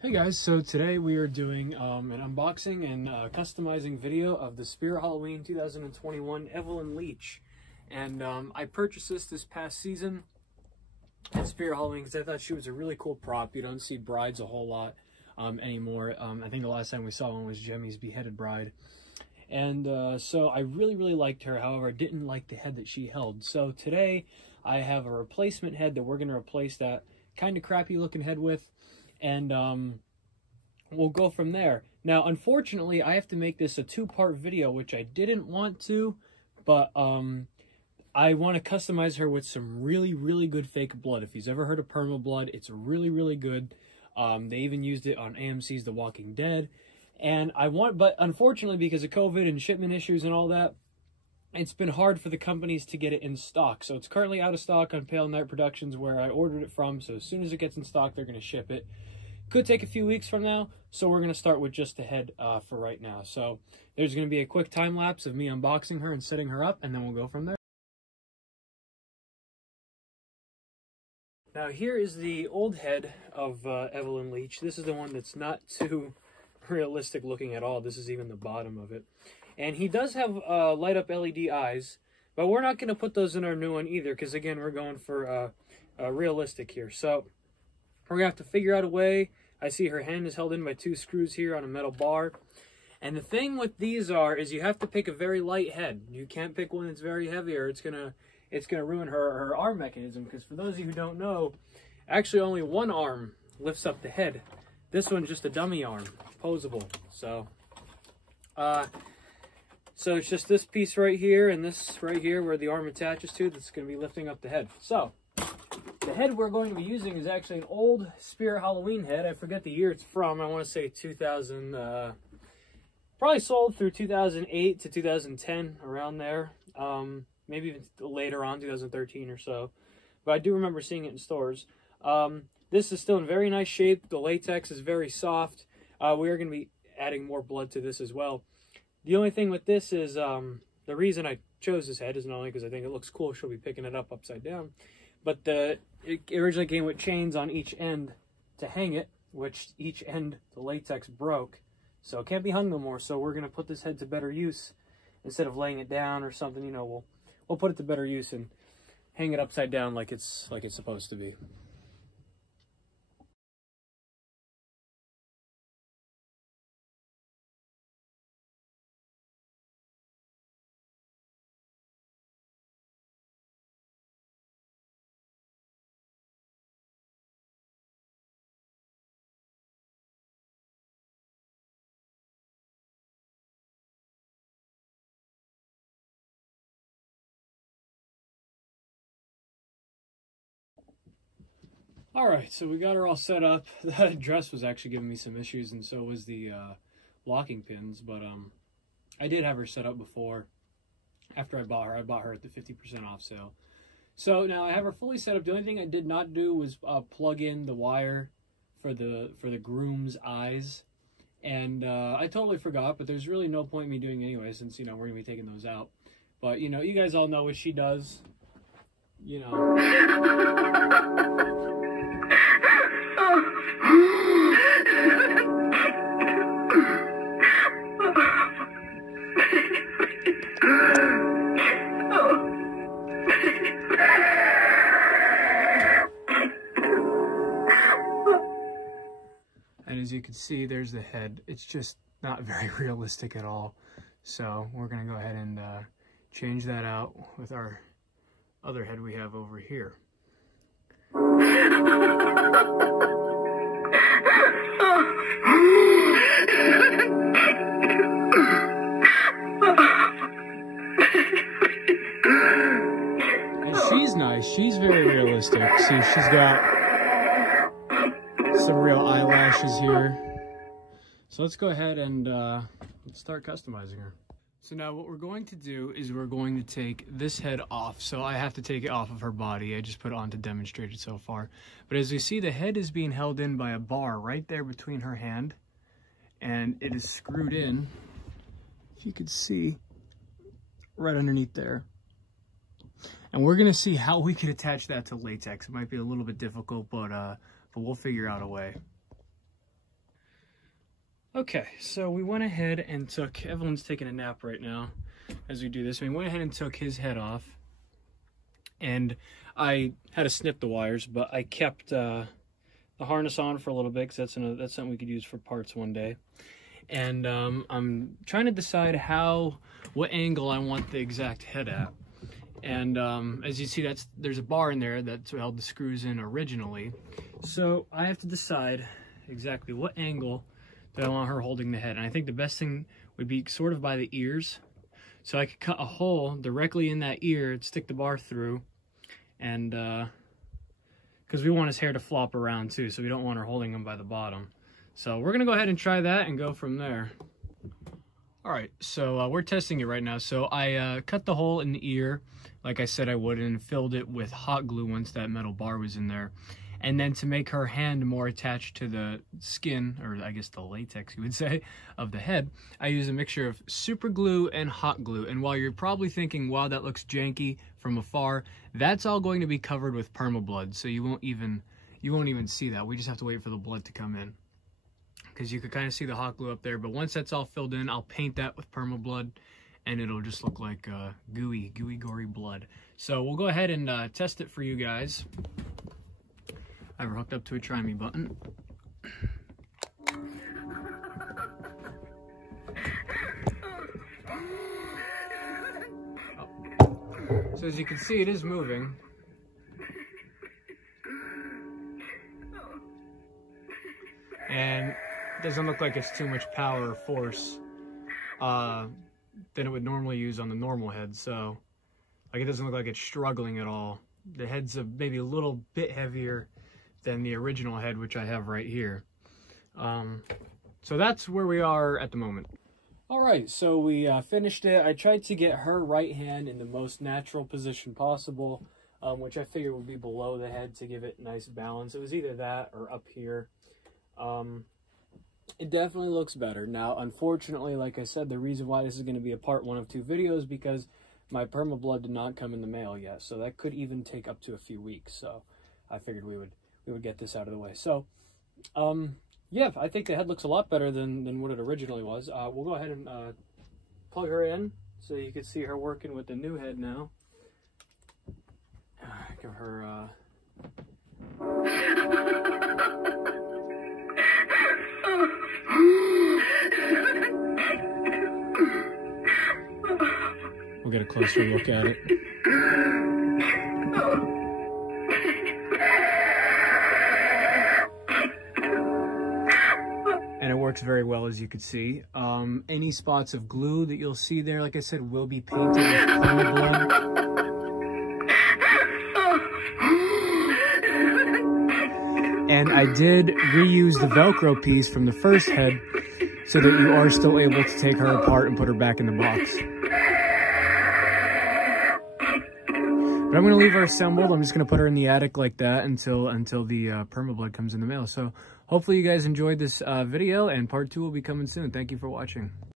Hey guys, so today we are doing an unboxing and customizing video of the Spirit Halloween 2021 EVELYN LEECH. And I purchased this past season at Spirit Halloween because I thought she was a really cool prop. You don't see brides a whole lot anymore. I think the last time we saw one was Jemmy's beheaded bride. And so I really liked her. However, I didn't like the head that she held. So today I have a replacement head that we're going to replace that kind of crappy looking head with. And we'll go from there. Now, unfortunately, I have to make this a two-part video, which I didn't want to, but I want to customize her with some really good fake blood. If you've ever heard of perma blood, it's really good. They even used it on AMC's The Walking Dead. And but unfortunately, because of COVID and shipment issues and all that, it's been hard for the companies to get it in stock. So it's currently out of stock on Pale Night Productions, where I ordered it from. So as soon as it gets in stock, they're going to ship it. Could take a few weeks from now, so we're going to start with just the head for right now. So there's going to be a quick time lapse of me unboxing her and setting her up, and then we'll go from there. Now here is the old head of EVELYN LEECH. This is the one that's not too realistic looking at all. This is even the bottom of it. And he does have light up LED eyes, but we're not going to put those in our new one either, because again, we're going for realistic here. So we're going to have to figure out a way. I see her hand is held in by two screws here on a metal bar. And the thing with these is you have to pick a very light head. You can't pick one that's very heavy, or it's gonna ruin her arm mechanism. Because for those of you who don't know, actually only one arm lifts up the head. This one's just a dummy arm, posable. So it's just this piece right here and this right here where the arm attaches to that's going to be lifting up the head. So the head we're going to be using is actually an old Spirit Halloween head. I forget the year it's from. I want to say 2000, probably sold through 2008 to 2010, around there. Maybe even later on, 2013 or so. But I do remember seeing it in stores. This is still in very nice shape. The latex is very soft. We are going to be adding more blood to this as well. The only thing with this is, the reason I chose this head is not only because I think it looks cool, she'll be picking it up upside down, but it originally came with chains on each end to hang it, which each end the latex broke, so it can't be hung no more. So we're going to put this head to better use. Instead of laying it down or something, you know, we'll put it to better use and hang it upside down like it's supposed to be. Alright, so we got her all set up. The dress was actually giving me some issues, and so was the locking pins, but I did have her set up before. After I bought her at the 50% off sale. So now I have her fully set up. The only thing I did not do was plug in the wire for the groom's eyes. And I totally forgot, but there's really no point in me doing it anyway, since, you know, we're going to be taking those out. But, you know, you guys all know what she does. You know. And as you can see, there's the head. It's just not very realistic at all. So we're going to go ahead and change that out with our other head we have over here. And she's nice. She's very realistic. See, she's got some real eyelashes here. So let's go ahead and let's start customizing her. So now what we're going to do is we're going to take this head off. So I have to take it off of her body. I just put it on to demonstrate it so far. But as you see, the head is being held in by a bar right there between her hand. And it is screwed in, if you could see, right underneath there. And we're going to see how we could attach that to latex. It might be a little bit difficult, but we'll figure out a way. Okay, so we went ahead and took, Evelyn's taking a nap right now as we do this. We went ahead and took his head off, and I had to snip the wires, but I kept the harness on for a little bit because that's something we could use for parts one day. And I'm trying to decide what angle I want the exact head at. And as you see, there's a bar in there that's held the screws in originally. So I have to decide exactly what angle that I want her holding the head. And I think the best thing would be sort of by the ears. So I could cut a hole directly in that ear, stick the bar through, and because we want his hair to flop around too, so we don't want her holding him by the bottom. So we're gonna go ahead and try that and go from there. All right, so we're testing it right now. So I cut the hole in the ear, like I said I would, and filled it with hot glue once that metal bar was in there. And then to make her hand more attached to the skin, or I guess the latex you would say, of the head, I use a mixture of super glue and hot glue. And while you're probably thinking, wow, that looks janky from afar, that's all going to be covered with permablood, so you won't even see that. We just have to wait for the blood to come in, because you could kind of see the hot glue up there. But once that's all filled in, I'll paint that with permablood, and it'll just look like gooey, gory blood. So we'll go ahead and test it for you guys. I have her hooked up to a try me button. Oh. So as you can see, it is moving. And it doesn't look like it's too much power or force than it would normally use on the normal head. So like, it doesn't look like it's struggling at all. The head's maybe a little bit heavier than the original head, which I have right here. So that's where we are at the moment. All right, so we finished it. I tried to get her right hand in the most natural position possible, which I figured would be below the head to give it nice balance. It was either that or up here. It definitely looks better. Now, unfortunately, like I said, the reason why this is going to be a part 1 of 2 videos because my permablood did not come in the mail yet, so that could even take up to a few weeks. So I figured we would get this out of the way. So, yeah, I think the head looks a lot better than what it originally was. We'll go ahead and plug her in so you can see her working with the new head now. Give her, we'll get a closer look at it. And it works very well, as you can see. Any spots of glue that you'll see there, like I said, will be painted with permablood. And I did reuse the Velcro piece from the first head so that you are still able to take her apart and put her back in the box. But I'm going to leave her assembled. I'm just going to put her in the attic like that until the permablood comes in the mail. So hopefully you guys enjoyed this video, and part 2 will be coming soon. Thank you for watching.